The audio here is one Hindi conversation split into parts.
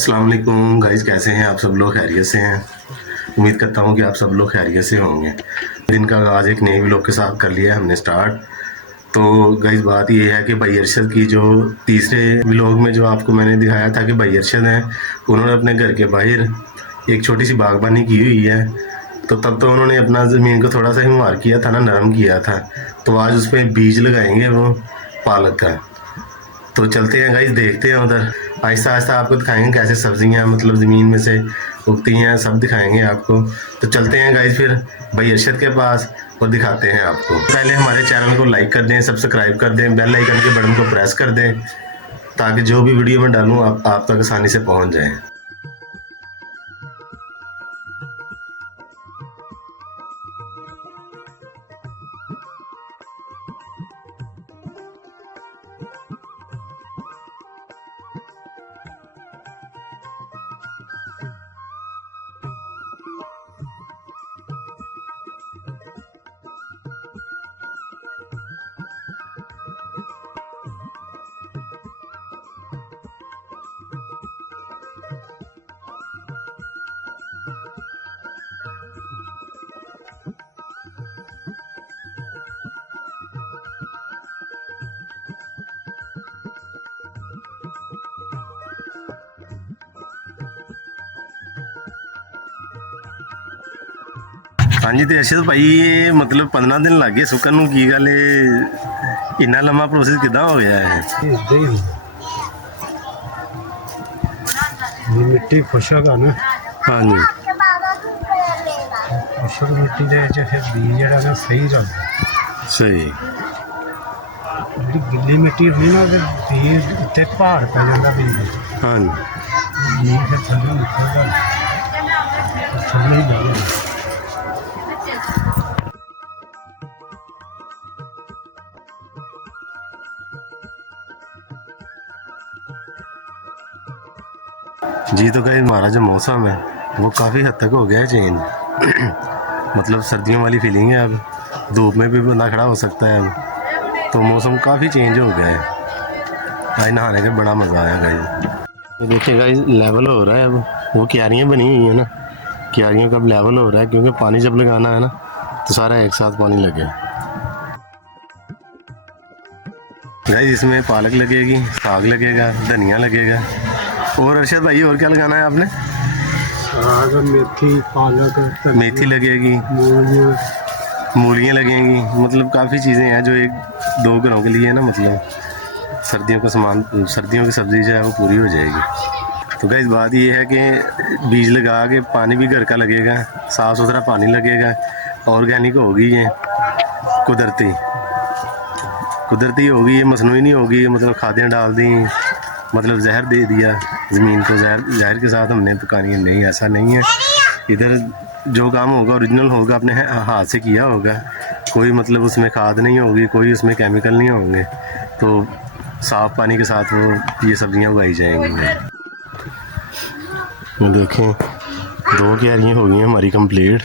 अस्सलाम वालेकुम गाइस, कैसे हैं आप सब लोग? खैरियत से हैं। उम्मीद करता हूं कि आप सब लोग खैरियत से होंगे। दिन का आगाज़ एक नए व्लॉग के साथ कर लिया है हमने स्टार्ट। तो गाइस बात ये है कि भाई अरशद की जो तीसरे व्लॉग में जो आपको मैंने दिखाया था कि भाई अरशद हैं, उन्होंने अपने घर के बाहर एक छोटी सी बागबानी की हुई है। तो तब तो उन्होंने अपना ज़मीन को थोड़ा सा हिमवार किया था ना, नरम किया था। तो आज उसमें बीज लगाएंगे वो पालक का। तो चलते हैं गाइस, देखते हैं उधर। आहिस्ता आहिस्ता आपको दिखाएंगे कैसे सब्जियां मतलब ज़मीन में से उगती हैं, सब दिखाएंगे आपको। तो चलते हैं गाइस फिर भाई अरशद के पास और दिखाते हैं आपको। पहले हमारे चैनल को लाइक कर दें, सब्सक्राइब कर दें, बेल आइकन के बटन को प्रेस कर दें ताकि जो भी वीडियो मैं डालूँ आप तक आसानी से पहुँच जाए। हाँ जी, तो अरशद भाई ये मतलब 15 दिन लग गए सुकन नूं, की गल इन्ना लम्मा प्रोसेस किदां हो गया है? इदां ही ਹੁੰਦਾ ये मिट्टी खुशक आ ना। हाँ जी, खुशक मिट्टी ਦੇ ਵਿੱਚ ਫਿਰ ਬੀਜ ਜਿਹੜਾ ਨਾ ਸਹੀ ਰੱਖਦਾ। सही। ਜਿਹੜੀ ਗਿੱਲੀ ਮਿੱਟੀ ਹੁੰਦੀ ਨਾ ਉਹਦੇ ਬੀਜ ਉੱਤੇ ਭਾਰ ਪੈ ਜਾਂਦਾ ਬੀਜ ਦਾ। हाँ जी, ਬੀਜ ਫਿਰ ਥੱਲੇ ਨਿਕਲਦਾ ਥੱਲੇ ਹੀ ਬਹਿ ਜਾਂਦਾ। जी तो गाइस हमारा जो मौसम है वो काफ़ी हद तक हो गया है चेंज। मतलब सर्दियों वाली फीलिंग है अब, धूप में भी बंदा खड़ा हो सकता है अब। तो मौसम काफ़ी चेंज हो गया है। आज नहाने का बड़ा मज़ा आया गाइस। तो देखिए गाइस लेवल हो रहा है अब, वो क्यारियाँ बनी हुई हैं ना, क्यारियों का अब लेवल हो रहा है क्योंकि पानी जब लगाना है ना तो सारा एक साथ पानी लगे। गाइस इसमें पालक लगेगी, साग लगेगा, धनिया लगेगा। और अरशद भाई और क्या लगाना है आपने? साग मेथी पालक मेथी लगेगी, मूली मूलियाँ लगेंगी, मतलब काफ़ी चीज़ें हैं जो एक दो घरों के लिए है ना, मतलब सर्दियों का सामान, सर्दियों की सब्ज़ी जो है वो पूरी हो जाएगी। तो गाइस बात ये है कि बीज लगा के पानी भी घर का लगेगा, साफ़ सुथरा पानी लगेगा, ऑर्गेनिक होगी ये, कुदरती कुदरती होगी ये, मसनूई नहीं होगी। मतलब खादें डाल दी, मतलब जहर दे दिया ज़मीन को, जहर जहर के साथ हमने पकानी है, नहीं ऐसा नहीं है। इधर जो काम होगा ओरिजिनल होगा, अपने हाथ से किया होगा, कोई मतलब उसमें खाद नहीं होगी, कोई उसमें केमिकल नहीं होंगे। तो साफ़ पानी के साथ वो ये सब्ज़ियाँ उगाई जाएंगी। देखें 2 क्यारियाँ हो गई हैं हमारी कंप्लीट।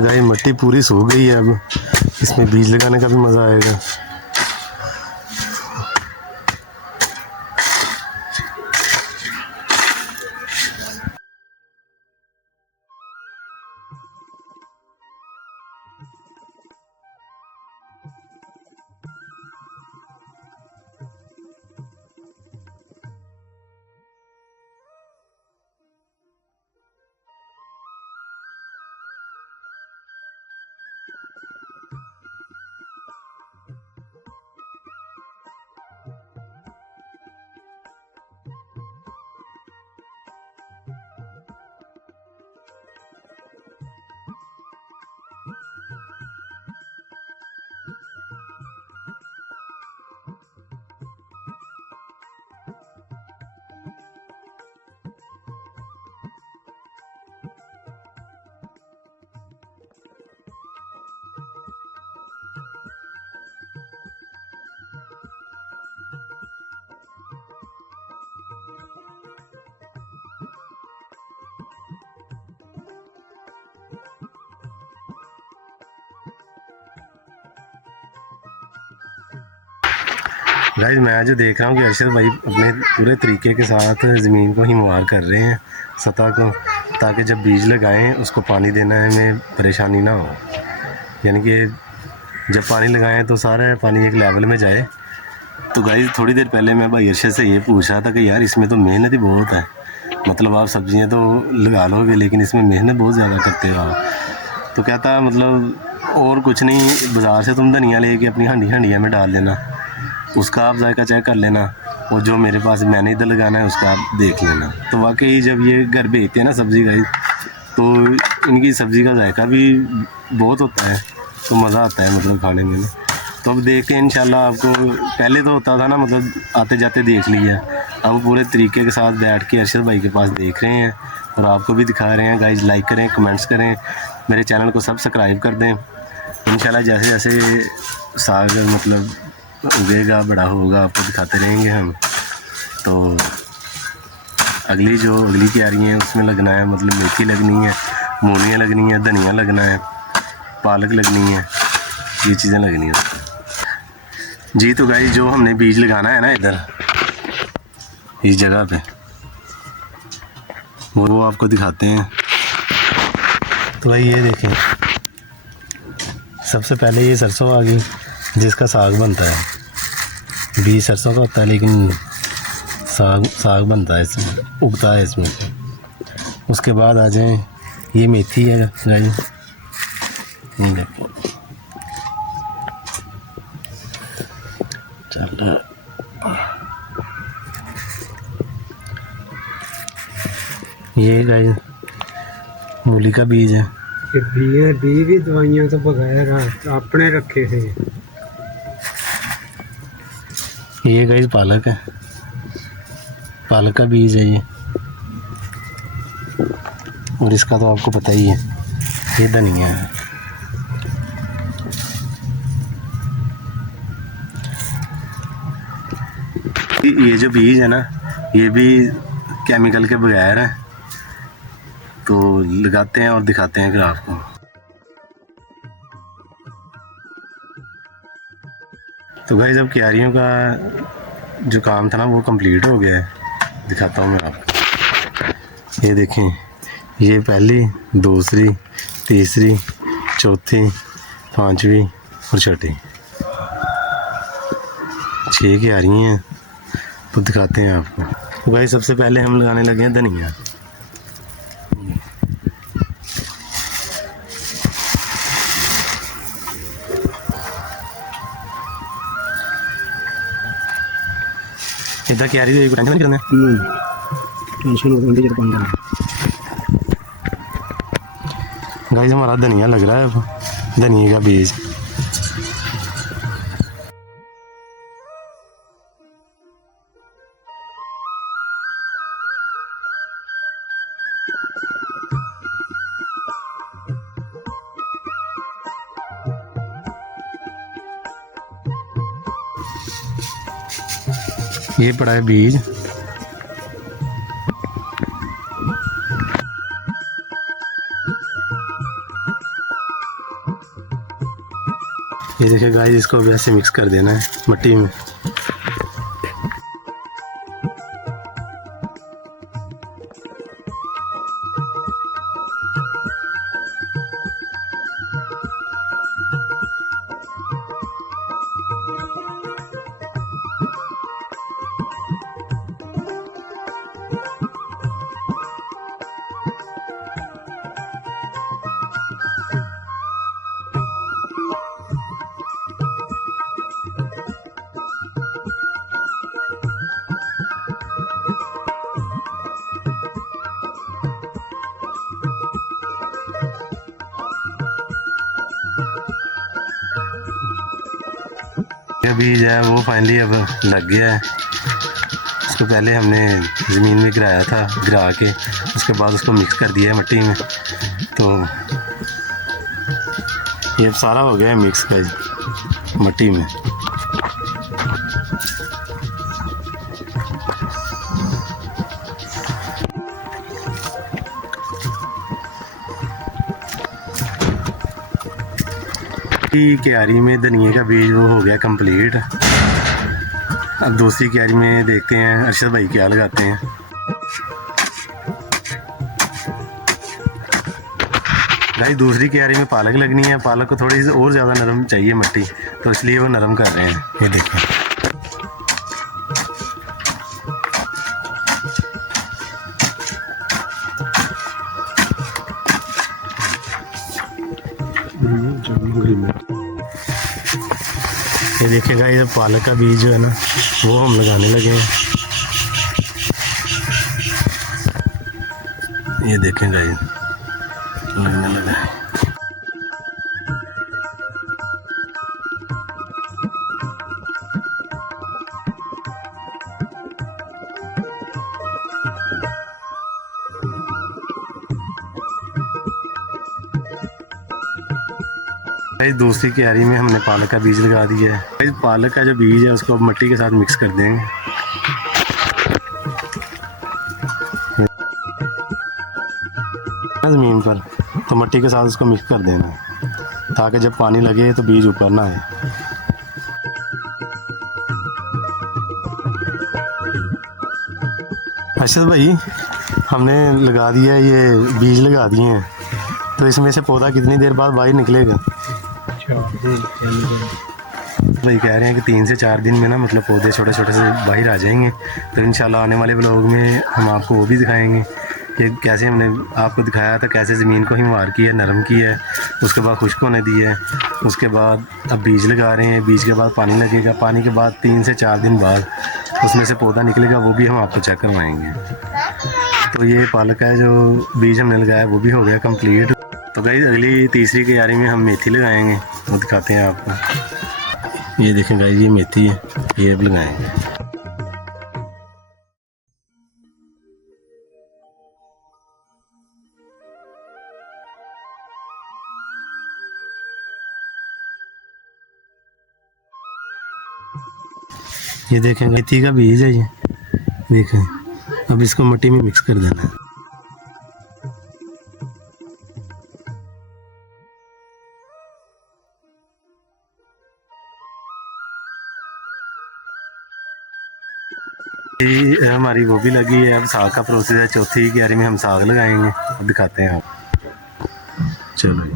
गाय मिट्टी पूरी सूख गई है, अब इसमें बीज लगाने का भी मज़ा आएगा। गाइस मैं जो देख रहा हूँ कि अरशद भाई अपने पूरे तरीके के साथ ज़मीन को हिमवार कर रहे हैं, सतह को, ताकि जब बीज लगाएं उसको पानी देना में परेशानी ना हो। यानी कि जब पानी लगाएं तो सारा पानी एक लेवल में जाए। तो गाइस थोड़ी देर पहले मैं भाई अरशद से ये पूछ रहा था कि यार इसमें तो मेहनत ही बहुत है, मतलब आप सब्जियां तो लगा लोगे लेकिन इसमें मेहनत बहुत ज़्यादा करते हो आप। तो कहता मतलब और कुछ नहीं, बाज़ार से तुम धनिया लेके अपनी हंडिया में डाल देना, उसका आप जायका चेक कर लेना, और जो मेरे पास मैंने इधर लगाना है उसका आप देख लेना। तो वाकई जब ये घर भेजते हैं ना सब्ज़ी गाइस, तो इनकी सब्ज़ी का जायका भी बहुत होता है, तो मज़ा आता है मतलब खाने में ना। तो अब देखते हैं इंशाल्लाह। आपको पहले तो होता था ना मतलब आते जाते देख लिया, अब पूरे तरीके के साथ बैठ के अरशद भाई के पास देख रहे हैं और आपको भी दिखा रहे हैं। गाइस लाइक करें, कमेंट्स करें, मेरे चैनल को सब्सक्राइब कर दें। इंशाल्लाह जैसे जैसे साग मतलब उगेगा, बड़ा होगा, आपको दिखाते रहेंगे हम। तो अगली क्यारी है उसमें लगना है, मतलब मेथी लगनी है, मूलियाँ लगनी है, धनिया लगना है, पालक लगनी है, ये चीज़ें लगनी है जी। तो गाइस जो हमने बीज लगाना है ना इधर इस जगह पे, वो आपको दिखाते हैं। तो भाई ये देखें, सबसे पहले ये सरसों आ गई जिसका साग बनता है। बीज सरसों का होता है लेकिन साग बनता है इसमें, उगता है इसमें। उसके बाद आ जाए, ये मेथी है गाइस, ये देखो चल। ये गाइस मूली का बीज है। ये बीज भी दवाइयां तो बगैर अपने रखे थे। ये गाइस पालक है, पालक का बीज है ये। और इसका तो आपको पता ही है, ये धनिया है। ये जो बीज है ना, ये भी केमिकल के बगैर है। तो लगाते हैं और दिखाते हैं फिर आपको। तो गाइस अब क्यारियों का जो काम था ना वो कंप्लीट हो गया है, दिखाता हूँ मैं आपको। ये देखें, ये पहली, दूसरी, तीसरी, चौथी, पांचवी और छठी, 6 क्यारी हैं। तो दिखाते हैं आपको। तो गाइस सबसे पहले हम लगाने लगे हैं धनिया। इधर क्यारी तो टेंशन नहीं करना टेंशन हो गाइस। हमारा धनिया लग रहा है, धनिया का बीज। ये पड़ा है बीज। ये देखिए गाइस, इसको अभी ऐसे मिक्स कर देना है मिट्टी में। ये बीज है वो फाइनली अब लग गया है। इसको पहले हमने ज़मीन में गिराया था, गिरा के उसके बाद उसको मिक्स कर दिया है मिट्टी में। तो ये अब सारा हो गया है मिक्स का मिट्टी में। क्यारी में धनिया का बीज वो हो गया कंप्लीट। अब दूसरी क्यारी में देखते हैं अरशद भाई क्या लगाते हैं। भाई दूसरी क्यारी में पालक लगनी है। पालक को थोड़ी सी और ज़्यादा नरम चाहिए मिट्टी, तो इसलिए वो नरम कर रहे हैं। ये देखो ये देखिएगा, ये पालक का बीज जो है ना वो हम लगाने लगे हैं। ये देखेंगे ये लगने लगा है। भाई दूसरी क्यारी में हमने पालक का बीज लगा दिया है। भाई पालक का जो बीज है उसको अब मिट्टी के साथ मिक्स कर देंगे। ज़मीन पर तो मिट्टी के साथ उसको मिक्स कर देना, ताकि जब पानी लगे तो बीज ऊपर ना आए। अरशद भाई हमने लगा दिया है, ये बीज लगा दिए हैं, तो इसमें से पौधा कितनी देर बाद बाहर निकलेगा? भाई कह रहे हैं कि 3 से 4 दिन में ना मतलब पौधे छोटे छोटे से बाहर आ जाएंगे। तो इंशाल्लाह आने वाले ब्लॉग में हम आपको वो भी दिखाएंगे कि कैसे हमने आपको दिखाया था, कैसे ज़मीन को हिमवार किया, नरम किया है, उसके बाद खुश्क होने दिया है। उसके बाद अब बीज लगा रहे हैं, बीज के बाद पानी लगेगा, पानी के बाद 3 से 4 दिन बाद उसमें से पौधा निकलेगा, वो भी हम आपको चेक करवाएंगे। तो ये पालक का जो बीज हमने लगाया वो भी हो गया कंप्लीट। तो गाइस अगली तीसरी क्यारी में हम मेथी लगाएंगे, वो दिखाते हैं आपको। ये देखें गाइस, ये मेथी है, ये अब लगाएंगे। ये देखें मेथी का बीज है, ये देखें। अब इसको मिट्टी में मिक्स कर देना है। ये हमारी वो भी लगी है। अब साग का प्रोसेस है, चौथी क्यारी में हम साग लगाएंगे, अब दिखाते हैं आप। चलो ये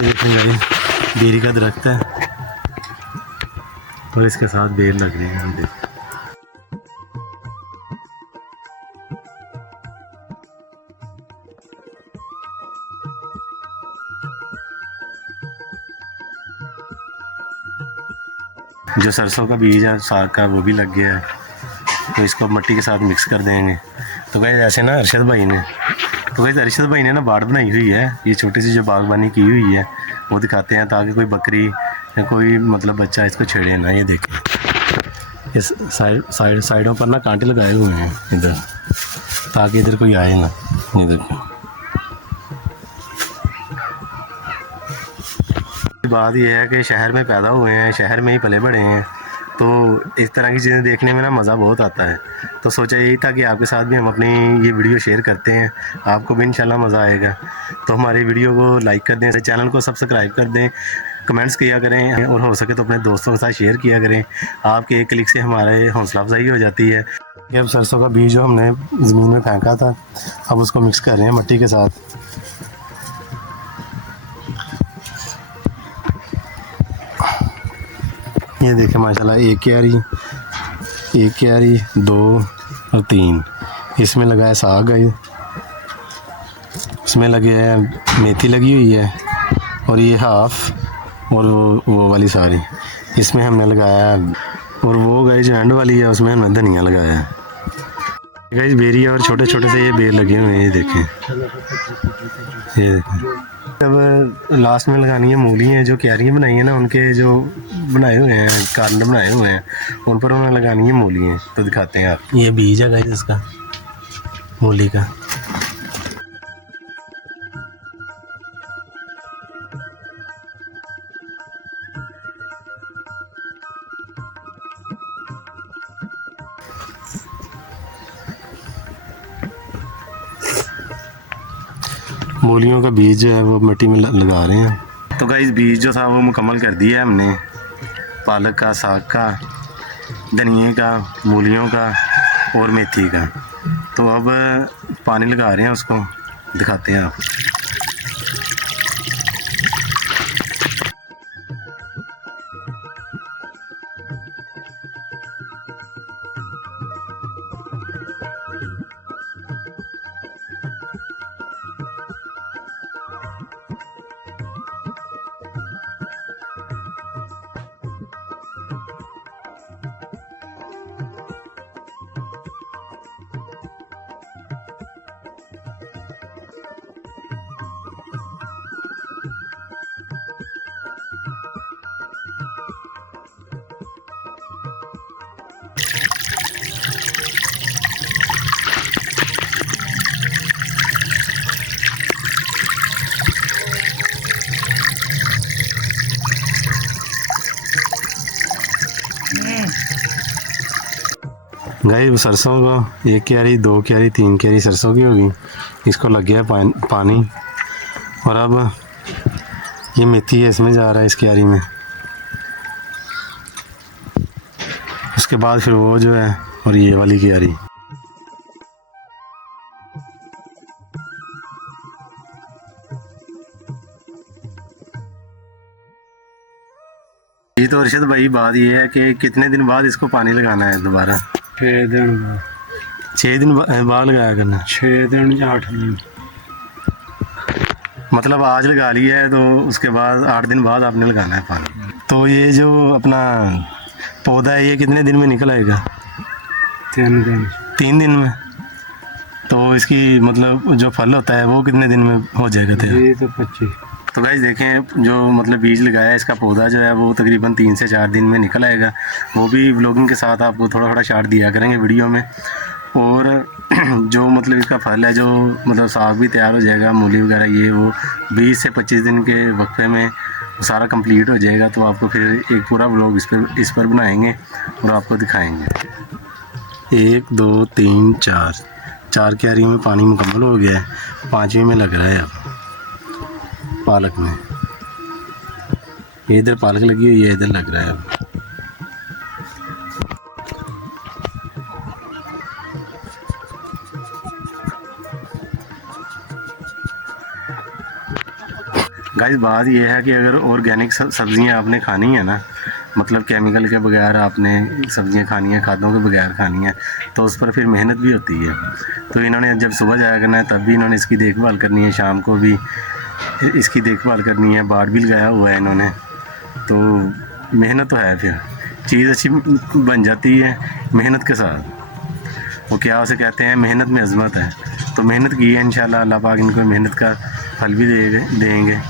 देखेंगे, बेरी का दरख्त है और इसके साथ बेर लग रही है। देखो जो सरसों का बीज है साग का वो भी लग गया है, तो इसको मिट्टी के साथ मिक्स कर देंगे। तो गाइस ऐसे ना अरशद भाई ने ना बाड़ बनाई हुई है, ये छोटी सी जो बागबानी की हुई है वो दिखाते हैं, ताकि कोई बकरी या कोई मतलब बच्चा इसको छेड़े ना। ये देखें, इस साइडों पर ना कांटे लगाए हुए हैं इधर, ताकि इधर कोई आए ना। ये देखो, बात यह है कि शहर में पैदा हुए हैं, शहर में ही पले बड़े हैं, तो इस तरह की चीज़ें देखने में ना मज़ा बहुत आता है। तो सोचा यही था कि आपके साथ भी हम अपनी ये वीडियो शेयर करते हैं, आपको भी इंशाल्लाह मज़ा आएगा। तो हमारी वीडियो को लाइक कर दें, चैनल को सब्सक्राइब कर दें, कमेंट्स किया करें और हो सके तो अपने दोस्तों के साथ शेयर किया करें। आपके एक क्लिक से हमारे हौसला अफजाई हो जाती है। अब सरसों का बीज जो हमने ज़मीन में फेंका था, अब उसको मिक्स कर रहे हैं मिट्टी के साथ। ये देखें माशाल्लाह, एक क्यारी 2 और 3 इसमें लगा है साग है, इसमें लगे है मेथी लगी हुई है, और ये हाफ और वो वाली सारी इसमें हमने लगाया है, और वो गाइस जो एंड वाली है उसमें हमने धनिया लगाया है। गाइस बेरी और छोटे छोटे से ये बेर लगे हुए हैं, ये देखें, ये देखें। अब लास्ट में लगानी है मूली है, जो क्यारियाँ बनाई हैं ना उनके जो बनाए हुए हैं कारण बनाए हुए हैं उन पर उन्हें लगानी है मूली है। तो दिखाते हैं आप, ये बीज है गाइस इसका मूली का। मूलियों का बीज जो है वो मिट्टी में लगा रहे हैं। तो गाइस बीज जो था वो मुकम्मल कर दिया है हमने, पालक का, साग का, धनिए का, मूलियों का और मेथी का। तो अब पानी लगा रहे हैं, उसको दिखाते हैं आपको। गाइस सरसों को 1 क्यारी, 2 क्यारी, 3 क्यारी सरसों की होगी। इसको लग गया पानी और अब ये मेथी है, इसमें जा रहा है इस क्यारी में। उसके बाद फिर वो जो है और ये वाली क्यारी। जी तो अरशद भाई बात ये है कि कितने दिन बाद इसको पानी लगाना है दोबारा? 6 दिन 6 दिन बाद लगाया करना। 6 दिन या 8 दिन। मतलब आज लगा लिया है तो उसके बाद 8 दिन बाद आपने लगाना है पानी। तो ये जो अपना पौधा है ये कितने दिन में निकल आएगा? 3 दिन। 3 दिन में। तो इसकी मतलब जो फल होता है वो कितने दिन में हो जाएगा तैयार? ये तो 25। तो गाइस देखें, जो मतलब बीज लगाया है इसका पौधा जो है वो तकरीबन 3 से 4 दिन में निकल आएगा। वो भी व्लॉगिंग के साथ आपको थोड़ा थोड़ा शॉट दिया करेंगे वीडियो में। और जो मतलब इसका फल है, जो मतलब साग भी तैयार हो जाएगा, मूली वगैरह ये वो 20 से 25 दिन के वक्फे में सारा कंप्लीट हो जाएगा। तो आपको फिर एक पूरा व्लॉग इस पर बनाएंगे और आपको दिखाएंगे। 1 2 3 4 क्यारी में पानी मुकम्मल हो गया है। 5वीं में लग रहा है अब पालक में। ये इधर पालक लगी हुई है, इधर लग रहा है अब। गाइस बात ये है कि अगर ऑर्गेनिक सब्जियां आपने खानी है ना, मतलब केमिकल के बगैर आपने सब्जियां खानी है, खादों के बगैर खानी है, तो उस पर फिर मेहनत भी होती है। तो इन्होंने जब सुबह जाया करना है तब भी इन्होंने इसकी देखभाल करनी है, शाम को भी इसकी देखभाल करनी है। बाड़ भी लगाया हुआ है इन्होंने, तो मेहनत तो है। फिर चीज़ अच्छी बन जाती है मेहनत के साथ। वो क्या उसे कहते हैं, मेहनत में अज़मत है। तो मेहनत की है, इंशाल्लाह अल्लाह पाक इनको मेहनत का फल भी देंगे।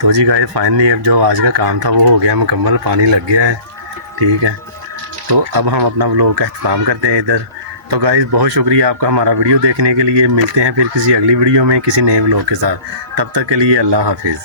तो जी गाइस फाइनली अब जो आज का काम था वो हो गया मुकम्मल, पानी लग गया है। ठीक है, तो अब हम अपना व्लॉग का इख्तिताम करते हैं इधर। तो गाइस बहुत शुक्रिया आपका हमारा वीडियो देखने के लिए। मिलते हैं फिर किसी अगली वीडियो में किसी नए व्लॉग के साथ। तब तक के लिए अल्लाह हाफिज़।